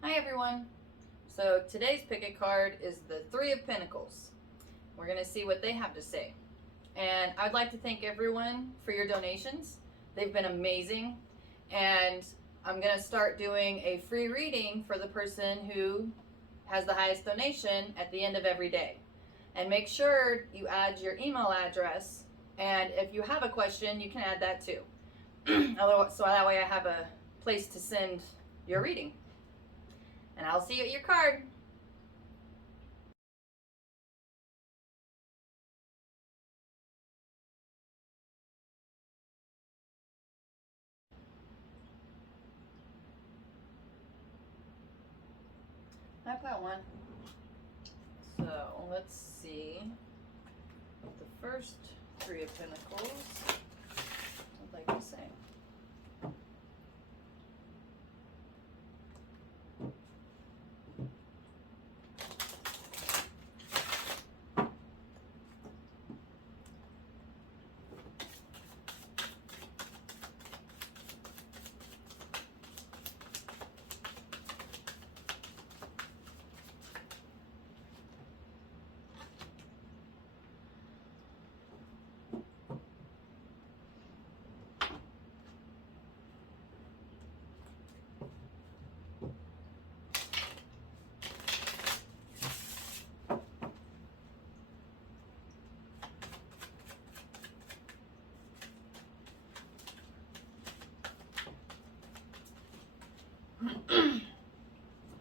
Hi everyone. So today's pick a card is the Three of Pentacles. We're going to see what they have to say. And I'd like to thank everyone for your donations. They've been amazing. And I'm going to start doing a free reading for the person who has the highest donation at the end of every day. And make sure you add your email address. And if you have a question, you can add that too. So that way I have a place to send your reading. And I'll see you at your card. I've got one. So let's see what the first Three of Pentacles would like to say.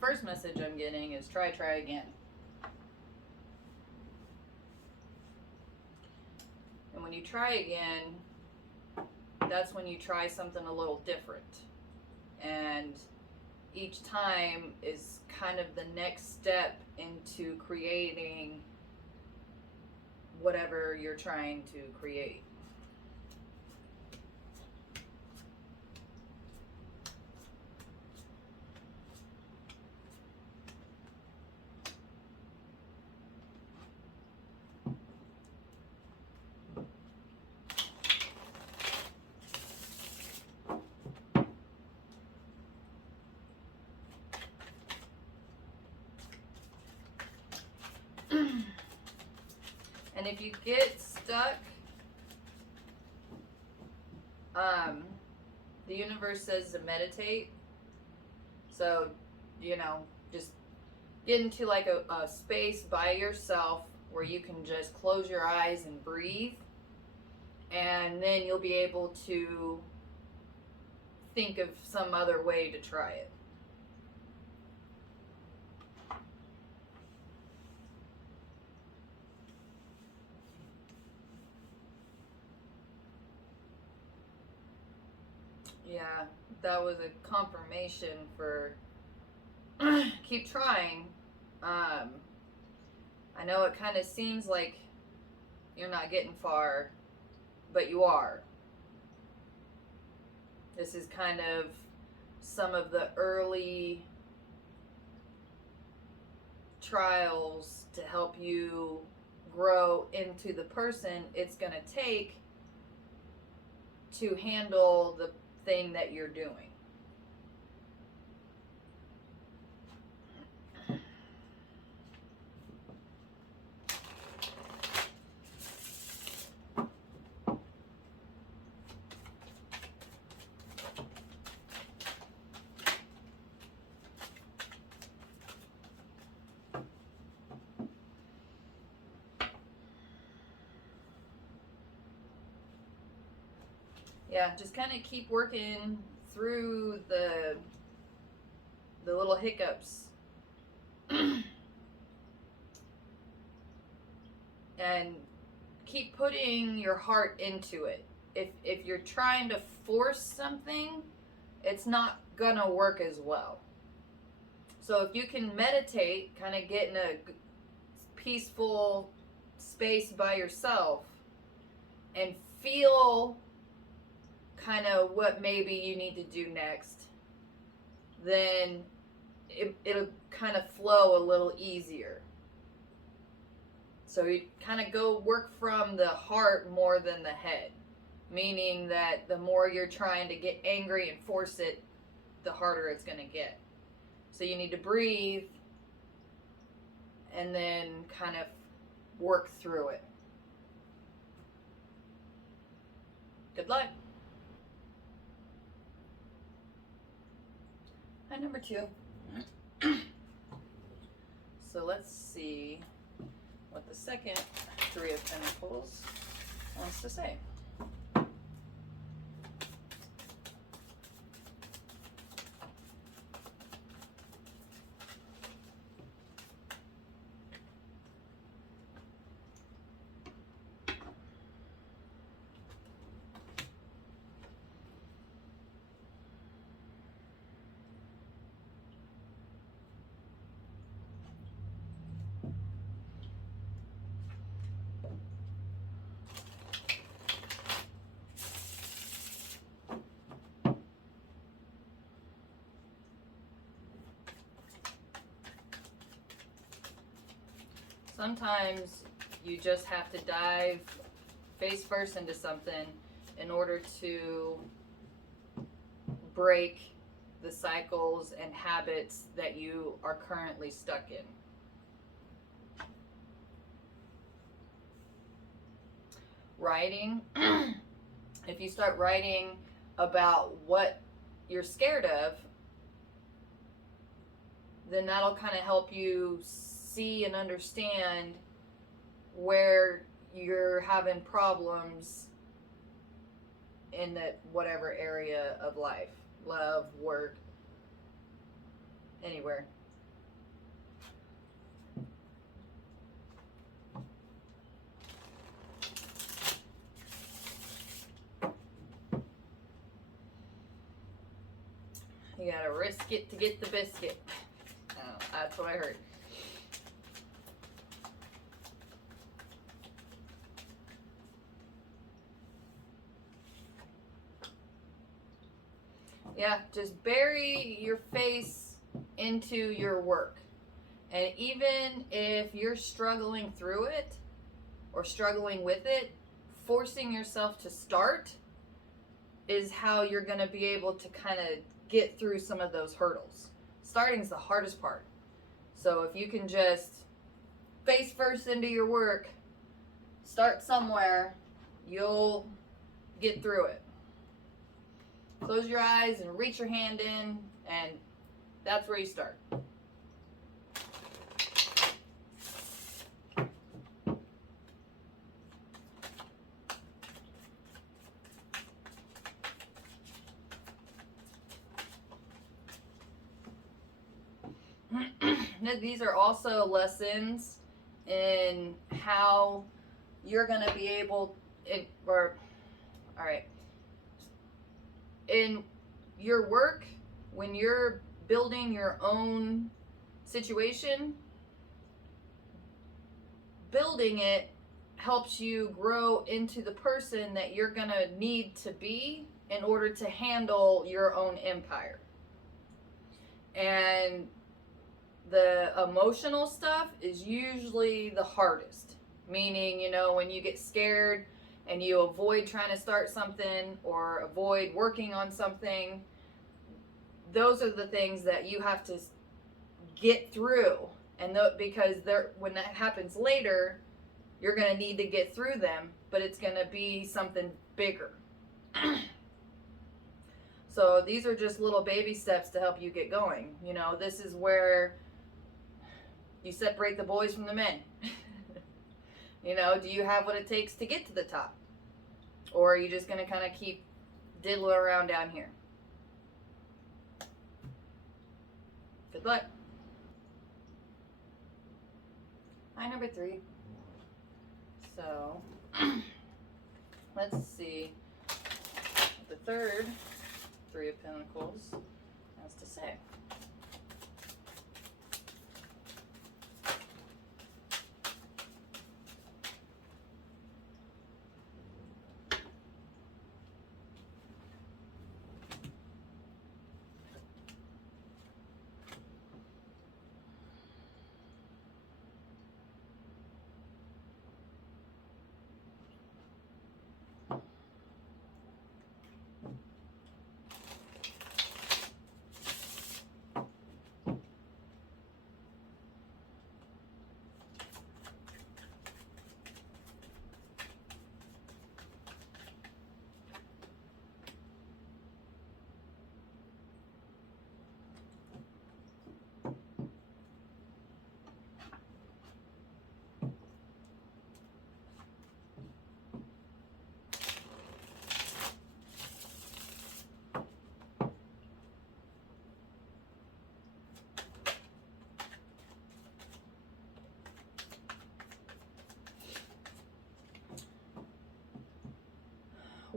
First message I'm getting is try again. And when you try again, that's when you try something a little different. And each time is kind of the next step into creating whatever you're trying to create. And if you get stuck, the universe says to meditate. So, just get into like a space by yourself where you can just close your eyes and breathe. And then you'll be able to think of some other way to try it. Yeah, that was a confirmation for keep trying. I know it kind of seems like you're not getting far, but you are. This is kind of some of the early trials to help you grow into the person it's going to take to handle the thing that you're doing. Yeah, just kind of keep working through the little hiccups. And keep putting your heart into it. If you're trying to force something, it's not gonna work as well. So if you can meditate, kind of get in a peaceful space by yourself and feel kind of what maybe you need to do next, then it'll kind of flow a little easier. So you kind of go work from the heart more than the head, meaning that the more you're trying to get angry and force it, the harder it's going to get. So you need to breathe and then kind of work through it. Good luck. And number 2. So let's see what the second 3 of Pentacles wants to say. Sometimes you just have to dive face first into something in order to break the cycles and habits that you are currently stuck in. Writing. If you start writing about what you're scared of, then that'll kind of help you see and understand where you're having problems in that whatever area of life, love, work, anywhere. You gotta risk it to get the biscuit. Oh, that's what I heard. Yeah, just bury your face into your work. And even if you're struggling through it or struggling with it, forcing yourself to start is how you're going to be able to kind of get through some of those hurdles. Starting's the hardest part. So if you can just face first into your work, start somewhere, you'll get through it. Close your eyes and reach your hand in, and that's where you start. These are also lessons in how you're going to be able, in your work, when you're building your own situation, building it helps you grow into the person that you're going to need to be in order to handle your own empire. And the emotional stuff is usually the hardest. Meaning, you know, when you get scared and you avoid trying to start something or avoid working on something, those are the things that you have to get through. And because when that happens later, you're going to need to get through them, but it's going to be something bigger. So these are just little baby steps to help you get going. You know, this is where you separate the boys from the men. You know, do you have what it takes to get to the top? Or are you just going to kind of keep diddling around down here? Good luck. Hi, number 3. So, let's see what the third 3 of Pentacles has to say.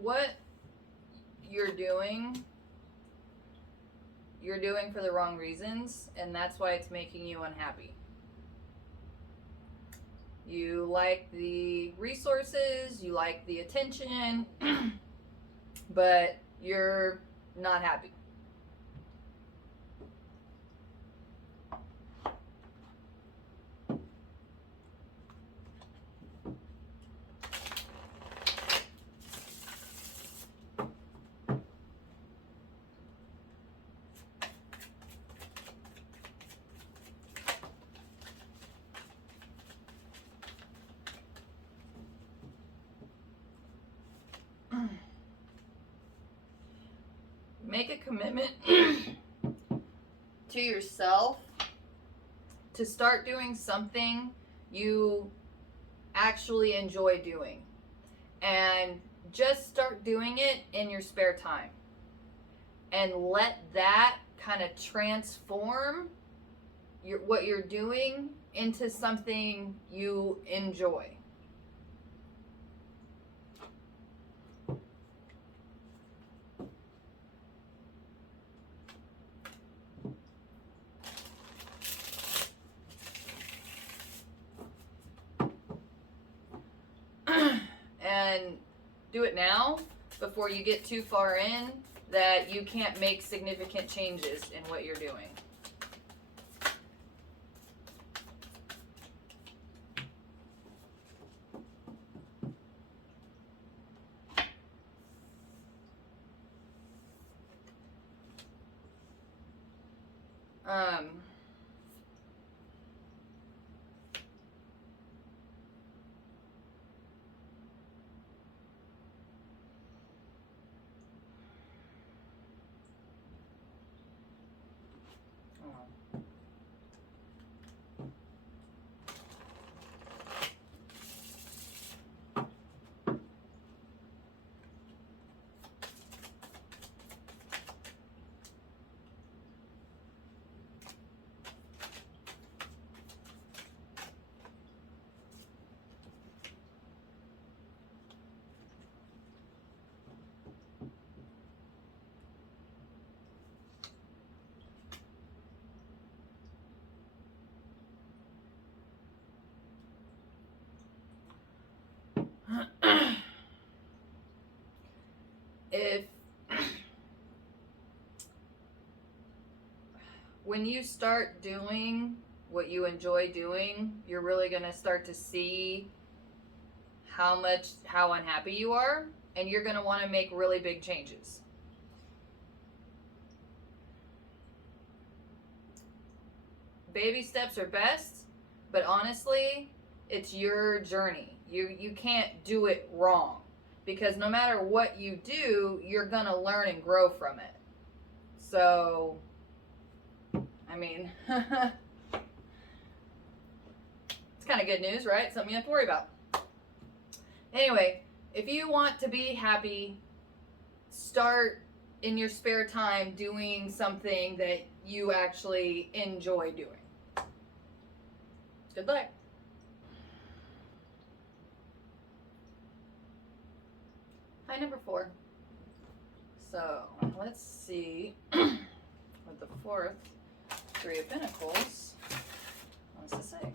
what you're doing for the wrong reasons, and that's why it's making you unhappy. You like the resources, you like the attention, but you're not happy. Make a commitment to yourself to start doing something you actually enjoy doing. And just start doing it in your spare time. And let that kind of transform what you're doing into something you enjoy. And do it now before you get too far in that you can't make significant changes in what you're doing. If when you start doing what you enjoy doing, you're really going to start to see how unhappy you are, and you're going to want to make really big changes. Baby steps are best, but honestly, it's your journey. You can't do it wrong, because no matter what you do, you're going to learn and grow from it. So, I mean, it's kind of good news, right? Something you have to worry about. Anyway, if you want to be happy, start in your spare time doing something that you actually enjoy doing. Good luck. Hi, number 4. So, let's see what the 4th 3 of Pentacles wants to say.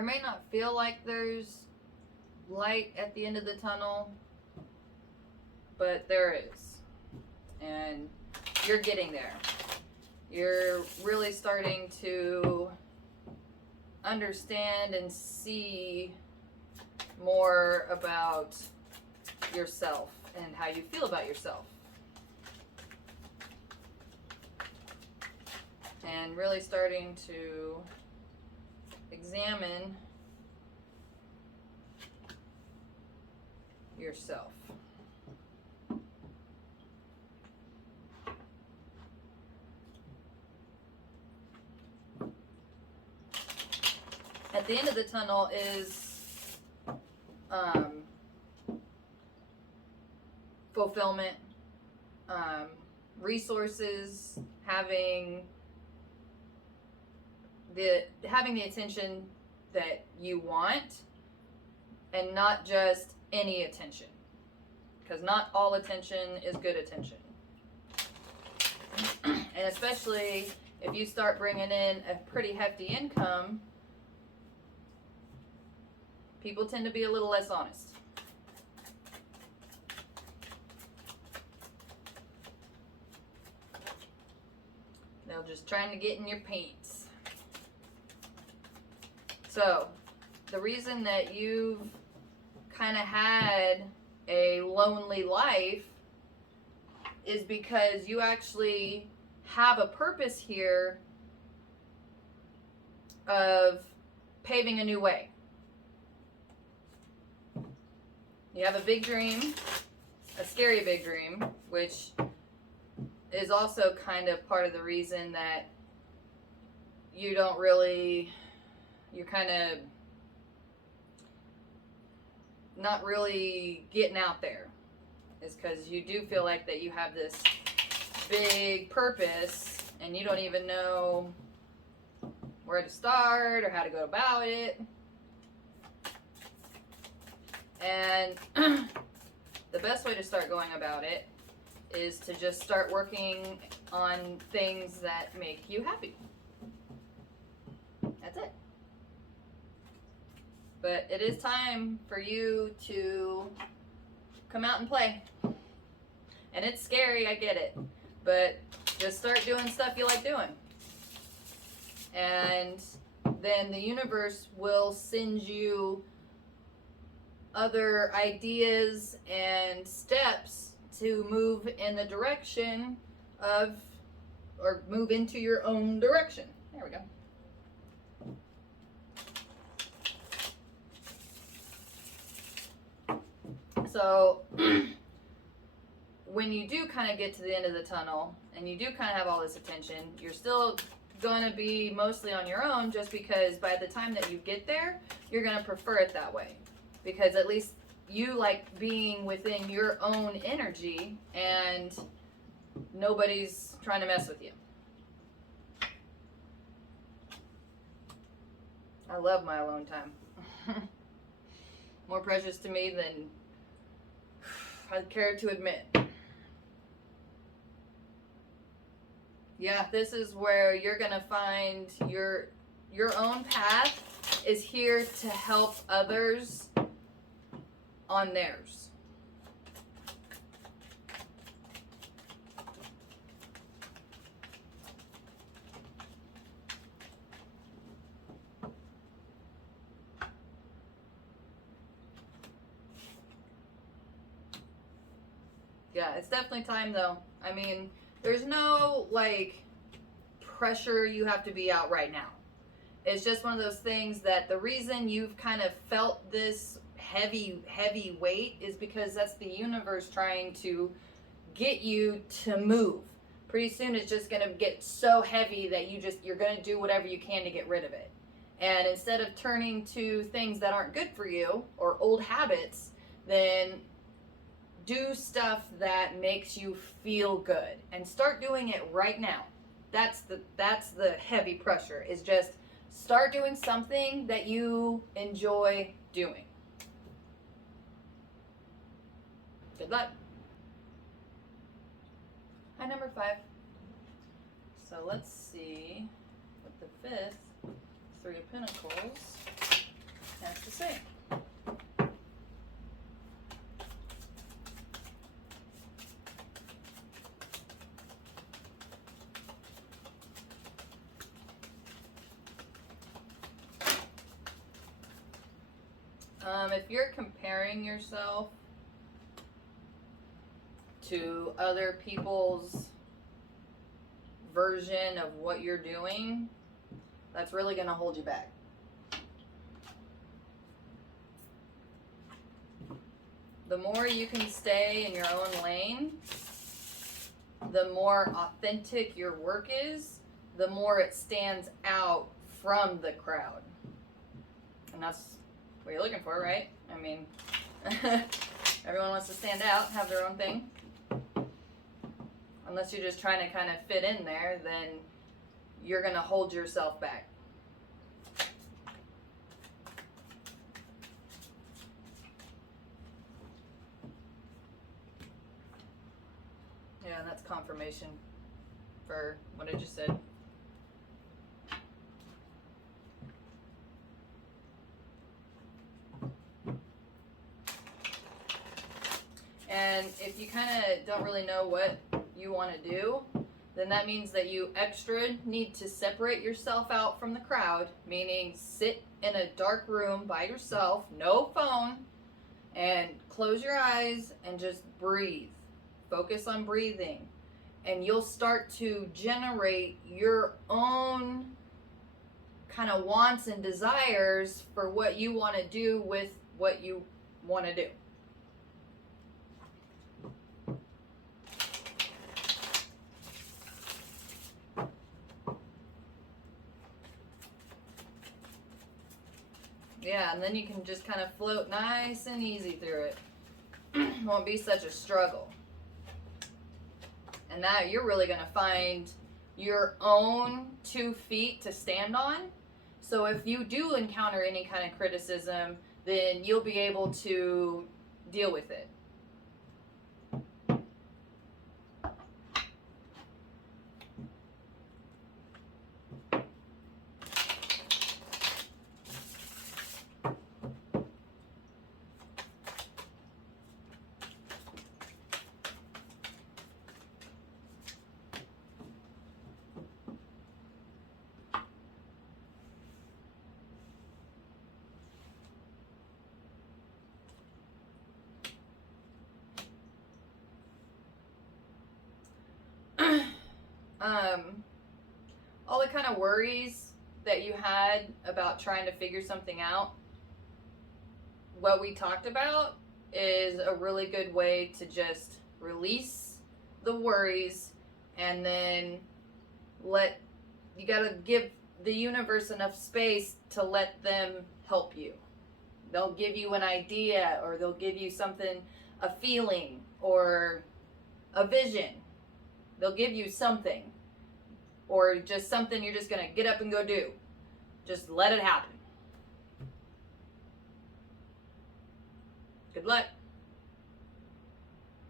There may not feel like there's light at the end of the tunnel, but there is. And you're getting there. You're really starting to understand and see more about yourself and how you feel about yourself. And really starting to examine yourself. At the end of the tunnel is fulfillment, resources, having the attention that you want, and not just any attention, because not all attention is good attention. And especially if you start bringing in a pretty hefty income, people tend to be a little less honest. They're just trying to get in your pants. So, the reason that you've kind of had a lonely life is because you actually have a purpose here of paving a new way. You have a big dream, a scary big dream, which is also kind of part of the reason that you don't really, you're kind of not really getting out there, is because you do feel like that you have this big purpose and you don't even know where to start or how to go about it. And the best way to start going about it is to just start working on things that make you happy. That's it. But it is time for you to come out and play. And it's scary, I get it. But just start doing stuff you like doing. And then the universe will send you other ideas and steps to move in the direction of, or move into your own direction. There we go. So when you do kind of get to the end of the tunnel and you do kind of have all this attention, you're still going to be mostly on your own, just because by the time that you get there, you're going to prefer it that way. Because at least you like being within your own energy and nobody's trying to mess with you. I love my alone time. More precious to me than I care to admit. Yeah, this is where you're gonna find your own path is here to help others on theirs. Yeah, it's definitely time though. I mean, there's no like pressure you have to be out right now. It's just one of those things that the reason you've kind of felt this heavy weight is because that's the universe trying to get you to move. Pretty soon it's just going to get so heavy that you're going to do whatever you can to get rid of it. And instead of turning to things that aren't good for you or old habits, then do stuff that makes you feel good and start doing it right now. That's the heavy pressure, is just start doing something that you enjoy doing. Good luck. Hi, number 5. So let's see what the 5th, 3 of Pentacles, has to say. If you're comparing yourself to other people's version of what you're doing, that's really going to hold you back. The more you can stay in your own lane, the more authentic your work is, the more it stands out from the crowd. And that's what you're looking for, right? I mean, everyone wants to stand out, have their own thing. Unless you're just trying to kind of fit in there, then you're going to hold yourself back. Yeah, and that's confirmation for what I just said. And if you kind of don't really know what you want to do, then that means that you extra need to separate yourself out from the crowd, meaning sit in a dark room by yourself, no phone, and close your eyes and just breathe. Focus on breathing. And you'll start to generate your own kind of wants and desires for what you want to do with what you want to do. Yeah, and then you can just kind of float nice and easy through it. Won't be such a struggle. And now you're really going to find your own 2 feet to stand on. So if you do encounter any kind of criticism, then you'll be able to deal with it. All the kind of worries that you had about trying to figure something out, what we talked about is a really good way to just release the worries, and then you gotta give the universe enough space to let them help you. They'll give you an idea, or they'll give you something, a feeling, or a vision. They'll give you something, or just something you're just going to get up and go do. Just let it happen. Good luck.